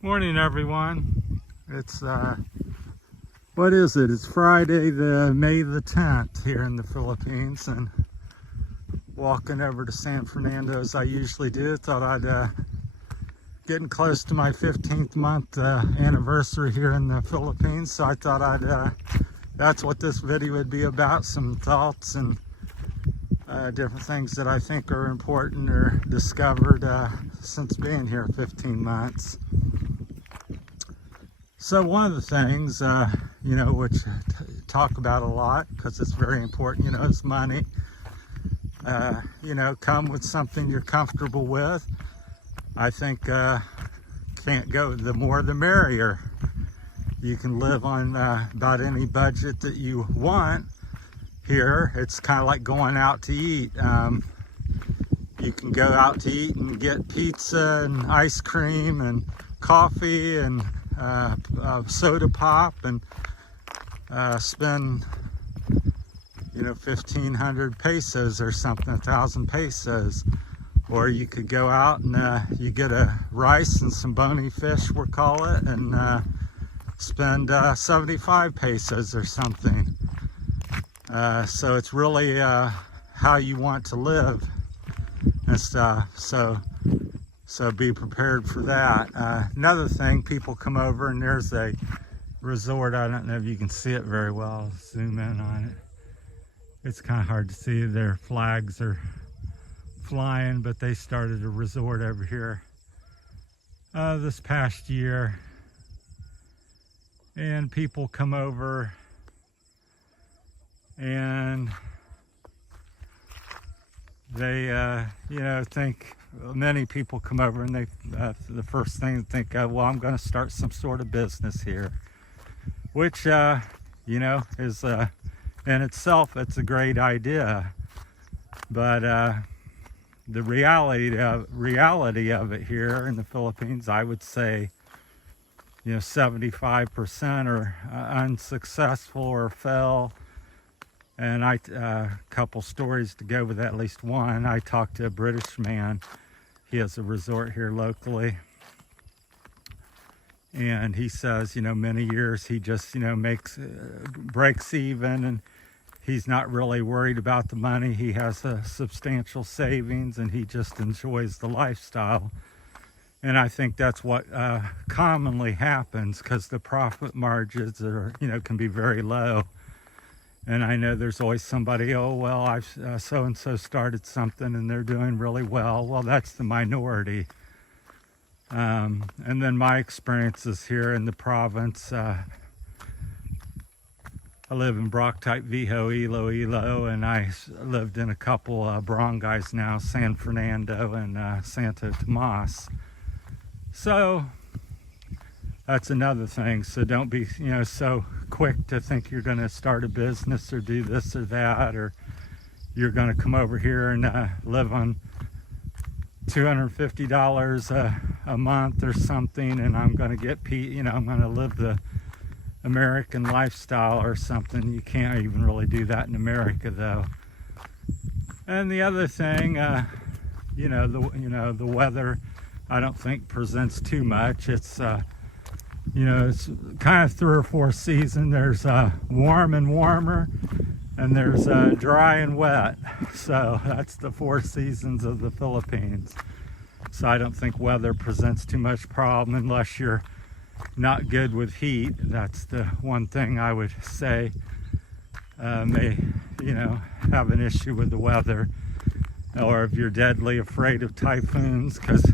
Morning, everyone. It's what is it? It's Friday, the May the 10th here in the Philippines, and walking over to San Fernando as I usually do. Thought I'd getting close to my 15th month anniversary here in the Philippines, so I thought that's what this video would be about, some thoughts and different things that I think are important or discovered since being here 15 months. So one of the things, which talk about a lot because it's very important, is money. Come with something you're comfortable with. I think can't go, the more the merrier. You can live on about any budget that you want here. It's kind of like going out to eat. You can go out to eat and get pizza and ice cream and coffee and soda pop and spend 1,500 pesos or something, 1,000 pesos. Or you could go out and you get a rice and some bony fish, we'll call it, and spend 75 pesos or something. So it's really how you want to live and stuff. So be prepared for that. Another thing, people come over and there's a resort. I don't know if you can see it very well. I'll zoom in on it. It's kind of hard to see. Their flags are flying, but they started a resort over here this past year. And people come over and they, think, many people come over and they, the first thing they think, well, I'm going to start some sort of business here, which, is in itself, it's a great idea. But the reality of it here in the Philippines, I would say, 75% are unsuccessful or fail. And a couple stories to go with at least one. I talked to a British man. He has a resort here locally. And he says, many years he just, breaks even, and he's not really worried about the money. He has a substantial savings and he just enjoys the lifestyle. And I think that's what commonly happens, because the profit margins are, can be very low. And I know there's always somebody, I've so-and-so started something and they're doing really well. Well, that's the minority. And then my experiences here in the province, I live in Barotac, Viejo, Iloilo, and I lived in a couple barangays now, San Fernando and Santo Tomas. So that's another thing. So don't be, so quick to think you're going to start a business or do this or that, or you're going to come over here and live on $250 a month or something, and I'm going to get, I'm going to live the American lifestyle or something. You can't even really do that in America, though. And the other thing, the weather, I don't think presents too much. It's it's kind of 3 or 4 seasons. There's warm and warmer, and there's dry and wet. So that's the 4 seasons of the Philippines. So I don't think weather presents too much problem unless you're not good with heat. That's the one thing I would say may, have an issue with the weather. Or if you're deadly afraid of typhoons, because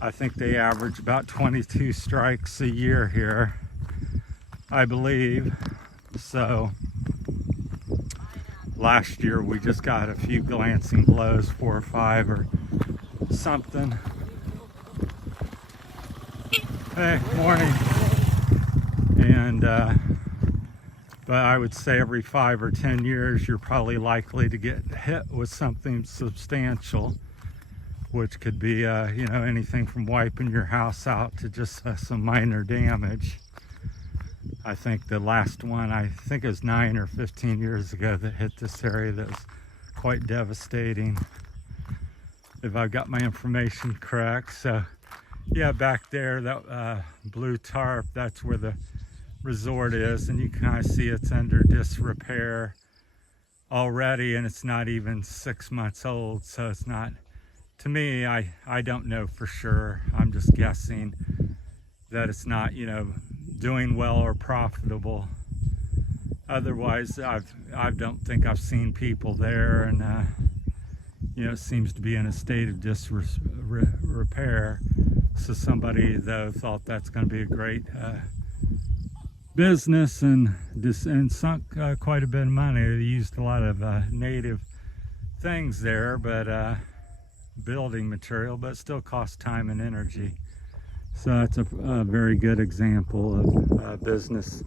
I think they average about 22 strikes a year here, I believe. So last year we just got a few glancing blows, 4 or 5 or something. Hey, morning. And but I would say every 5 or 10 years you're probably likely to get hit with something substantial, which could be anything from wiping your house out to just some minor damage. I think the last one, it was 9 or 15 years ago, that hit this area, that was quite devastating, if I got my information correct. So Yeah, back there, that blue tarp, that's where the resort is, and you can kind of see it's under disrepair already, and it's not even 6 months old, so it's not, to me, I don't know for sure. I'm just guessing that it's not, you know, doing well or profitable. Otherwise, I don't think I've seen people there, and you know, it seems to be in a state of disrepair. So somebody though thought that's going to be a great business, and sunk quite a bit of money. They used a lot of native things there, but building material, but it still costs time and energy. So that's a very good example of business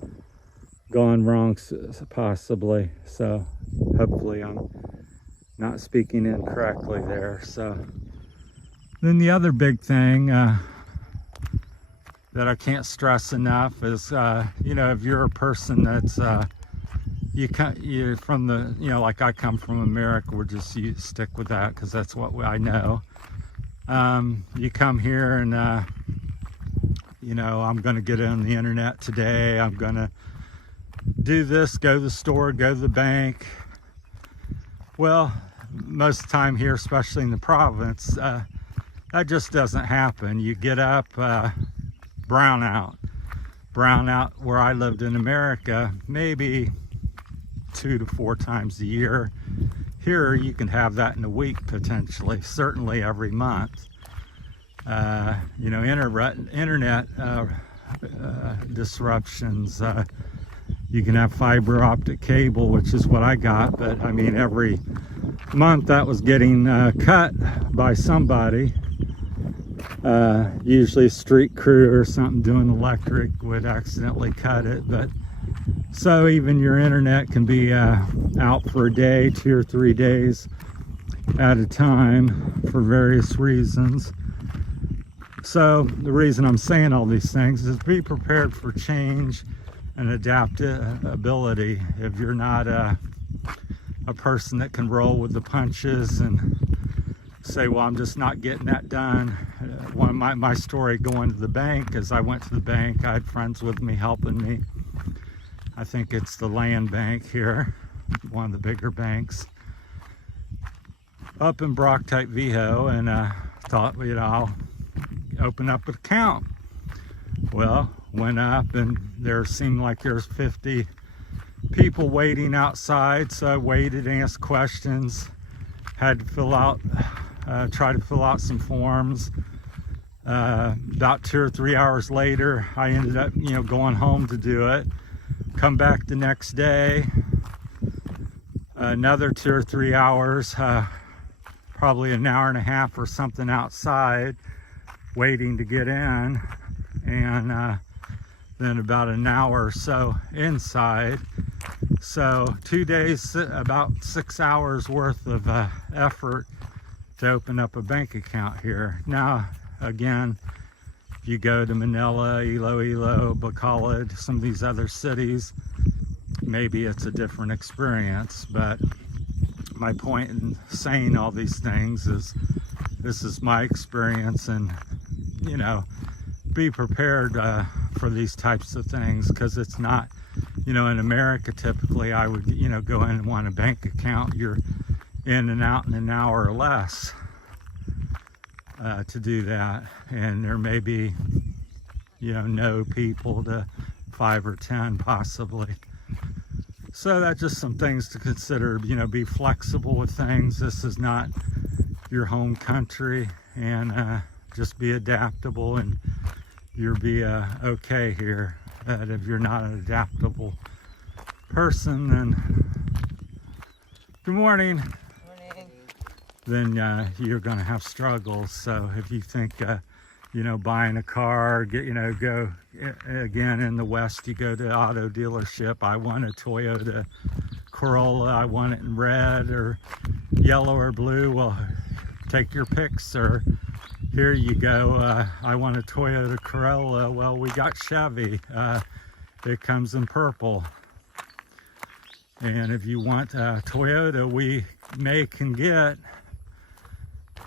gone wrong, possibly. So hopefully I'm not speaking incorrectly there. So then the other big thing that I can't stress enough is, you know, if you're a person that's you're from the, you know, like I come from America, you stick with that because that's what I know. You come here and you know, I'm going to get on the internet today, I'm going to do this, go to the store, go to the bank. Well, most of the time here, especially in the province, that just doesn't happen. You get up, brownout where I lived in America, maybe 2 to 4 times a year. Here you can have that in a week potentially, certainly every month. You know, internet disruptions. You can have fiber optic cable, which is what I got, but I mean every month that was getting cut by somebody. Usually a street crew or something doing electric would accidentally cut it. But so even your internet can be out for a day, 2 or 3 days at a time for various reasons. So the reason I'm saying all these things is be prepared for change and adaptability. If you're not a person that can roll with the punches and say, well, I'm just not getting that done. One of my story going to the bank is I went to the bank. I had friends with me helping me. I think it's the land bank here, one of the bigger banks up in Barotac, Viejo, and thought, you know, I'll open up an account. Well, went up and there seemed like there's 50 people waiting outside, so I waited, asked questions, had to try to fill out some forms. About 2 or 3 hours later, I ended up, you know, going home to do it. Come back the next day, another 2 or 3 hours, probably an hour and a half or something outside waiting to get in, and then about an hour or so inside. So 2 days, about 6 hours worth of effort to open up a bank account here. Now, again, if you go to Manila, Iloilo, Bacolod, some of these other cities, maybe it's a different experience. But my point in saying all these things is this is my experience, and, you know, be prepared for these types of things, because it's not, you know, in America, typically I would, you know, go in and want a bank account. You're in and out in an hour or less to do that, and there may be, you know people to 5 or 10 possibly. So that's just some things to consider. You know, be flexible with things. This is not your home country, and just be adaptable, and you'll be okay here. But if you're not an adaptable person, then good morning. Then you're going to have struggles. So if you think, you know, buying a car, go again in the West, you go to the auto dealership. I want a Toyota Corolla. I want it in red or yellow or blue. Well, take your pick, sir. Here you go. I want a Toyota Corolla. Well, we got Chevy. It comes in purple. And if you want a Toyota, we make and get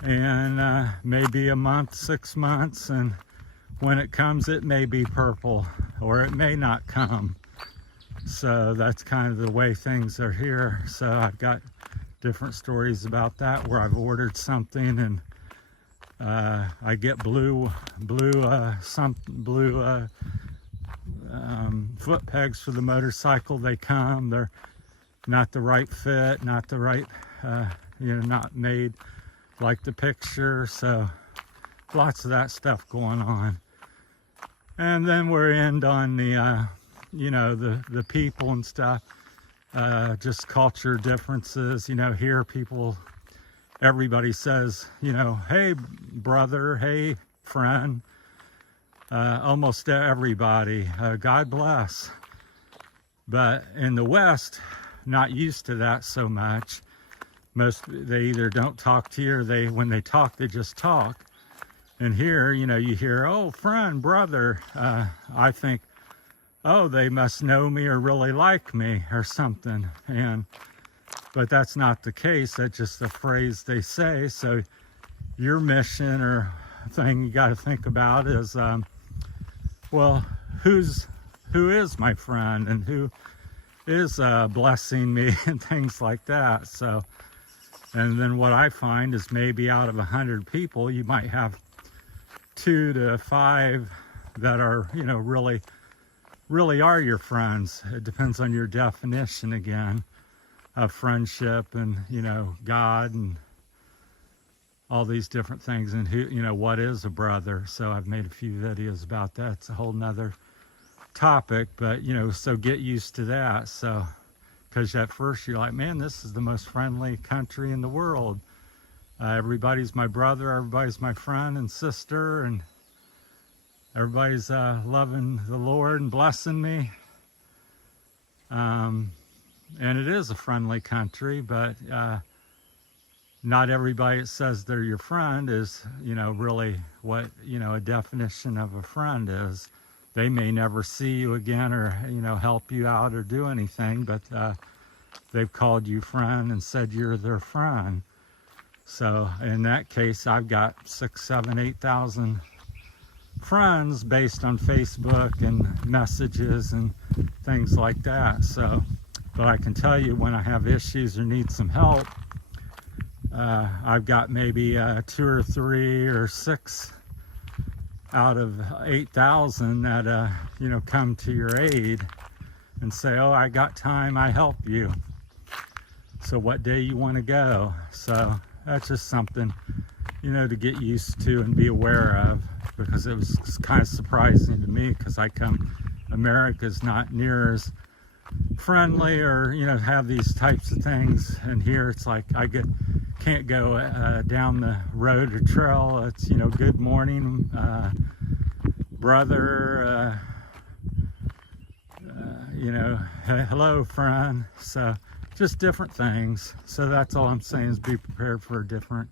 and maybe a month, 6 months, and when it comes, it may be purple, or it may not come. So that's kind of the way things are here. So I've got different stories about that, where I've ordered something and I get blue foot pegs for the motorcycle. They come, they're not the right fit, not the right, not made like the picture. So lots of that stuff going on. And then we're end on the, the people and stuff, just culture differences. Here everybody says, hey brother, hey friend, almost everybody, God bless. But in the West, not used to that so much. They either don't talk to you, or when they talk, they just talk. And here, you hear, oh, friend, brother. I think, oh, they must know me or really like me or something. But that's not the case. That's just a phrase they say. So your mission or thing you got to think about is, well, who is my friend, and who is blessing me and things like that. So, and then what I find is maybe out of 100 people, you might have 2 to 5 that are, really are your friends. It depends on your definition again of friendship and, God and all these different things, and who, what is a brother. So I've made a few videos about that. It's a whole nother topic, but, so get used to that. So, because at first you're like, man, this is the most friendly country in the world. Everybody's my brother, everybody's my friend and sister, and everybody's loving the Lord and blessing me. And it is a friendly country, but not everybody that says they're your friend is, really what, a definition of a friend is. They may never see you again or, help you out or do anything, but they've called you friend and said you're their friend. So in that case, I've got 6, 7, 8,000 friends based on Facebook and messages and things like that. So, but I can tell you, when I have issues or need some help, I've got maybe 2 or 3 or 6 out of 8,000 that come to your aid and say, oh, I got time, I help you. So what day you want to go? So that's just something, to get used to and be aware of, because it was kind of surprising to me, because America's not near as friendly or, have these types of things. And here it's like can't go down the road or trail. It's, good morning, brother, hello, friend. So just different things. So that's all I'm saying, is be prepared for a different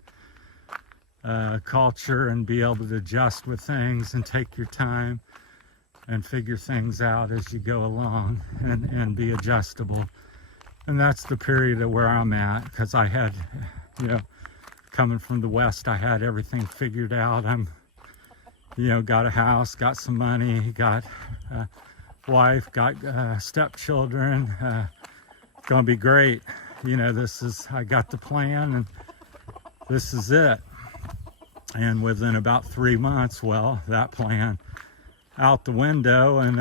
culture, and be able to adjust with things and take your time and figure things out as you go along, and be adjustable. And that's the period of where I'm at, because I had, coming from the West, I had everything figured out. I'm, got a house, got some money, got a wife, got stepchildren. It's gonna be great. I got the plan, and this is it. And within about 3 months, well, that plan out the window, and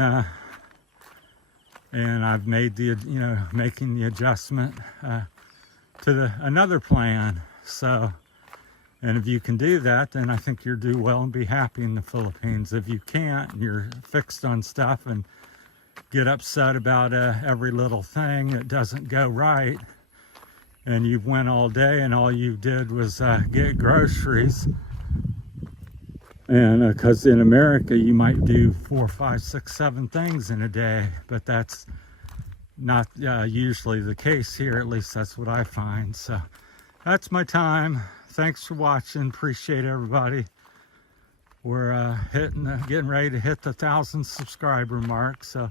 I've made making the adjustment to another plan. So, and if you can do that, then I think you'll do well and be happy in the Philippines. If you can't, you're fixed on stuff and get upset about every little thing that doesn't go right, and you've went all day and all you did was get groceries. And because in America you might do 4, 5, 6, 7 things in a day, but that's not usually the case here. At least that's what I find. So that's my time. Thanks for watching. Appreciate everybody. We're getting ready to hit the 1,000 subscriber mark. So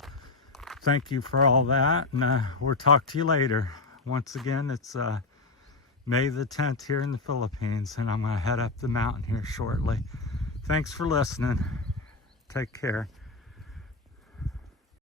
thank you for all that, and we'll talk to you later. Once again, it's May the 10th here in the Philippines, and I'm going to head up the mountain here shortly. Thanks for listening. Take care.